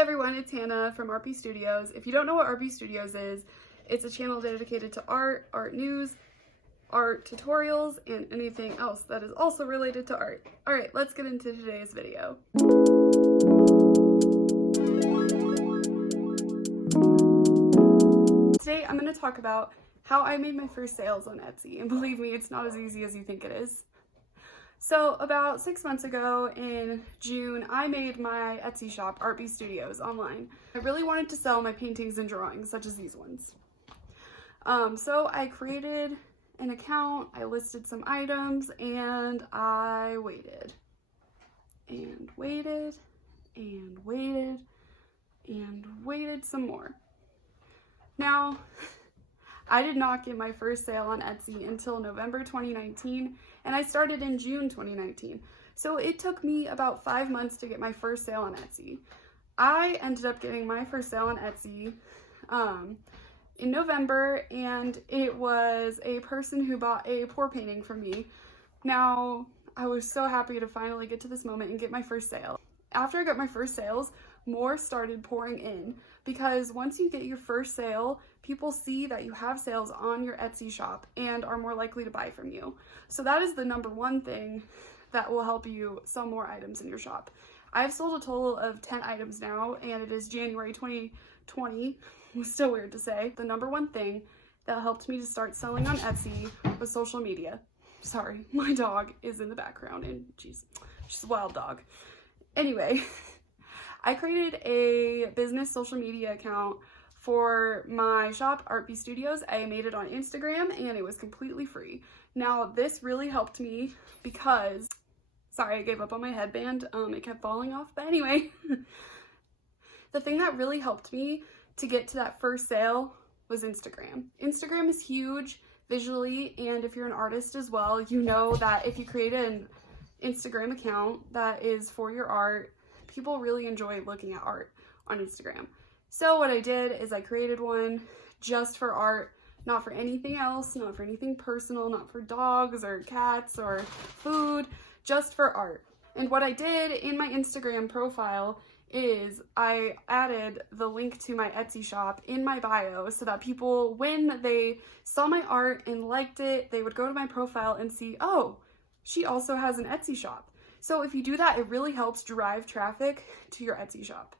Hey everyone, it's Hannah from RP Studios. If you don't know what RP Studios is, it's a channel dedicated to art, art news, art tutorials, and anything else that is also related to art. Alright, let's get into today's video. Today I'm going to talk about how I made my first sales on Etsy, and believe me, it's not as easy as you think it is. So about 6 months ago in June, I made my Etsy shop, RP Studios, online. I really wanted to sell my paintings and drawings, such as these ones. So I created an account, I listed some items, and I waited. And waited, and waited, and waited some more. Now, I did not get my first sale on Etsy until November 2019, and I started in June 2019. So it took me about 5 months to get my first sale on Etsy. I ended up getting my first sale on Etsy in November, and it was a person who bought a pour painting from me. Now, I was so happy to finally get to this moment and get my first sale. After I got my first sales, more started pouring in, because once you get your first sale, people see that you have sales on your Etsy shop and are more likely to buy from you. So that is the number one thing that will help you sell more items in your shop. I've sold a total of 10 items now, and it is January 2020. It's still weird to say. The number one thing that helped me to start selling on Etsy was social media. Sorry, my dog is in the background, and she's a wild dog. Anyway, I created a business social media account for my shop, RP Studios. I made it on Instagram, and it was completely free. Now, this really helped me because, sorry, I gave up on my headband. It kept falling off, but anyway. The thing that really helped me to get to that first sale was Instagram. Instagram is huge visually, and if you're an artist as well, you know that if you create an Instagram account that is for your art, people really enjoy looking at art on Instagram. So what I did is I created one just for art, not for anything else, not for anything personal, not for dogs or cats or food, just for art. And what I did in my Instagram profile is I added the link to my Etsy shop in my bio so that people, when they saw my art and liked it, they would go to my profile and see, oh, she also has an Etsy shop. So if you do that, it really helps drive traffic to your Etsy shop.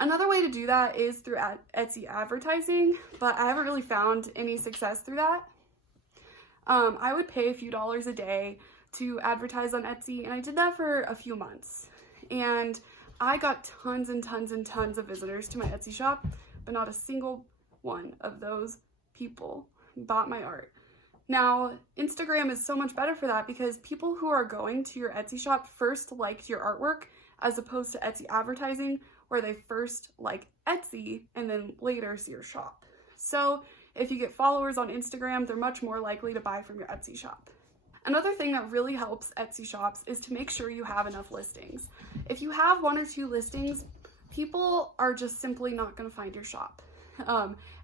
Another way to do that is through Etsy advertising, but I haven't really found any success through that. I would pay a few dollars a day to advertise on Etsy, and I did that for a few months. And I got tons and tons and tons of visitors to my Etsy shop, but not a single one of those people bought my art. Now, Instagram is so much better for that because people who are going to your Etsy shop first liked your artwork, as opposed to Etsy advertising, where they first like Etsy and then later see your shop. So if you get followers on Instagram, they're much more likely to buy from your Etsy shop. Another thing that really helps Etsy shops is to make sure you have enough listings. If you have 1 or 2 listings, people are just simply not going to find your shop.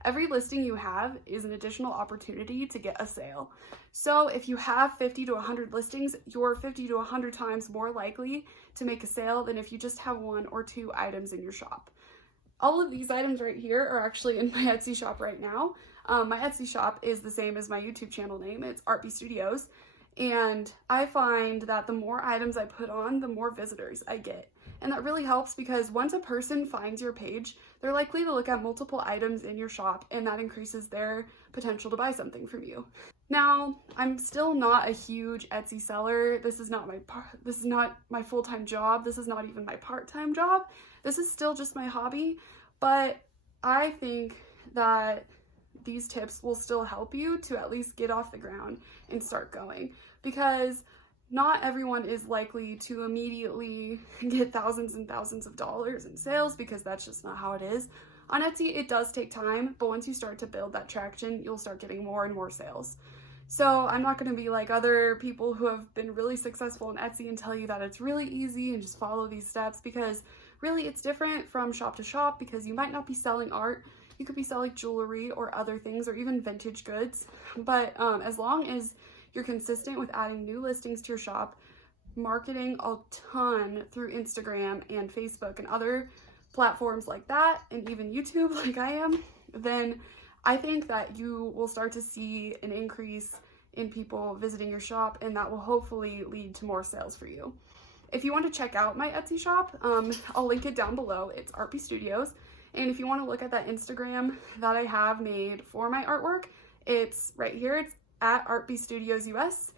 Every listing you have is an additional opportunity to get a sale. So if you have 50 to 100 listings, you're 50 to 100 times more likely to make a sale than if you just have 1 or 2 items in your shop. All of these items right here are actually in my Etsy shop right now. My Etsy shop is the same as my YouTube channel name. It's RP Studios. And I find that the more items I put on, the more visitors I get. And that really helps because once a person finds your page, they're likely to look at multiple items in your shop, and that increases their potential to buy something from you. Now, I'm still not a huge Etsy seller. This is not my full-time job. This is not even my part-time job. This is still just my hobby, but I think that these tips will still help you to at least get off the ground and start going, because not everyone is likely to immediately get thousands and thousands of dollars in sales, because that's just not how it is. On Etsy, it does take time, but once you start to build that traction, you'll start getting more and more sales. So I'm not going to be like other people who have been really successful on Etsy and tell you that it's really easy and just follow these steps, because really it's different from shop to shop, because you might not be selling art. You could be selling jewelry or other things, or even vintage goods. But as long as you're consistent with adding new listings to your shop, marketing a ton through Instagram and Facebook and other platforms like that and even YouTube like I am, then I think that you will start to see an increase in people visiting your shop, and that will hopefully lead to more sales for you. If you want to check out my Etsy shop, I'll link it down below. It's Artby Studios. And if you want to look at that Instagram that I have made for my artwork, it's right here. It's at Artby Studios US.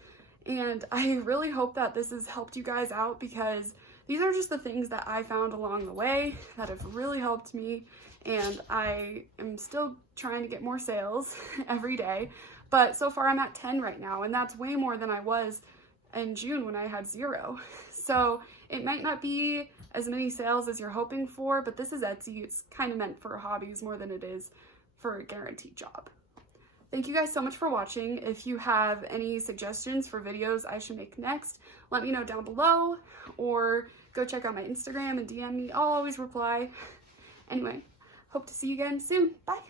And I really hope that this has helped you guys out, because these are just the things that I found along the way that have really helped me. And I am still trying to get more sales every day. But so far I'm at 10 right now, and that's way more than I was in June when I had 0. So it might not be as many sales as you're hoping for, but this is Etsy. It's kind of meant for hobbies more than it is for a guaranteed job. Thank you guys so much for watching. If you have any suggestions for videos I should make next, let me know down below, or go check out my Instagram and DM me. I'll always reply. Anyway, hope to see you again soon. Bye.